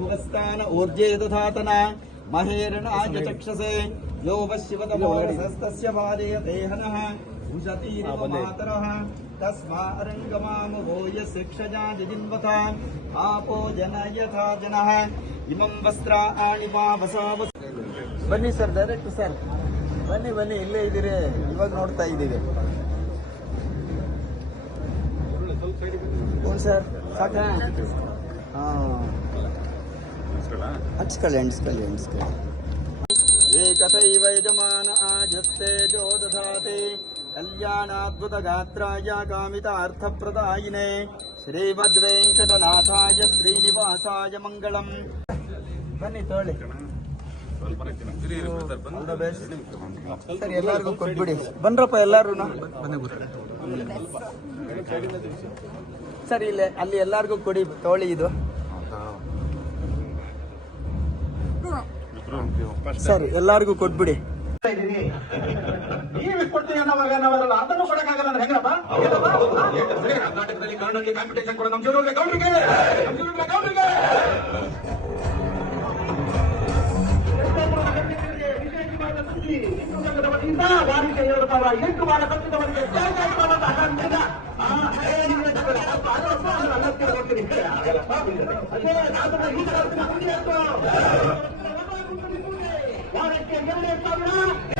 ಭುಗಸ್ತಾನ ಊರ್ಜೆ ದಧಾತನ ಮಹೇರಣಾಯ ಚಕ್ಷಸೆ ಯೋ ವಶಿವತಮೋರಸಸ್ತಸ್ಯ ಪಾದೇಯತೆ ಹನಃ ಉಷತೀರಿವ ಮಾತರಃ ತಸ್ಮಾ ಅರಂಗಮಾಮವೋ ಯಸ್ಯಕ್ಷಜಾ ಜಿನ್ವಥ ಆಪೋ ಜನ ಯಥಾ ಜನಃ ಇಮಂ ವಸ್ತ್ರಾಣಿ ಪಾವಸಾವ. ಬನ್ನಿ ಸರ್, ಡೈರೆಕ್ಟ್ ಸರ್, ಬನ್ನಿ ಬನ್ನಿ, ಇಲ್ಲೇ ಇದ್ದೀರಿ, ಇವಾಗ ನೋಡ್ತಾ ಇದ್ದೀವಿ. ಸರ್ ಸಾಕ ಹಚ್ಕೊಳ್ಳಿ ಏಕಥೈವ ಯಜಮಾನ ಆಜಸ್ತೆ ಜೋ ದಧಾತಿ ಕಲ್ಯಾಣಾದ್ಭುತ ಗಾತ್ರಾಯ ಕಾಮಿತಾರ್ಥಪ್ರದಾಯಿನೇ ಶ್ರೀಮದ್ವೆಂಕಟನಾಥಾಯ ಶ್ರೀನಿವಾಸಾಯ ಮಂಗಳಂ. ಬನ್ನಿ ತೋಳಿ ಸರ್, ಎಲ್ಲರಿಗೂ ಕೊಟ್ಬಿಡಿ. ಬನ್ರಪ್ಪ ಎಲ್ಲಾರು ಸರ್, ಇಲ್ಲೇ ಅಲ್ಲಿ ಎಲ್ಲಾರ್ಗೂ ಕೊಡಿ, ತೋಳಿ ಇದು ಸರ್, ಎಲ್ಲಾರ್ಗೂ ಕೊಟ್ಬಿಡಿ. ಕೊಡ್ತೀನಿ ಅನ್ನೋವಲ್ಲ, ಅದನ್ನು ಕೊಡಕ್ಕಾಗಲ್ಲ. ಹೆಂಗಪ್ಪ ಕರ್ನಾಟಕದಲ್ಲಿ ಕನ್ನಡಕ್ಕೆ ಕಾಂಪಿಟೇಷನ್ ಕೊಡೋ ಗೌಡ್ರಿಗೆ ವಾರಿಗೆ 2,008 ವಾರ ಕಟ್ಟಿದವರಿಗೆ ವಾರಕ್ಕೆ 2,000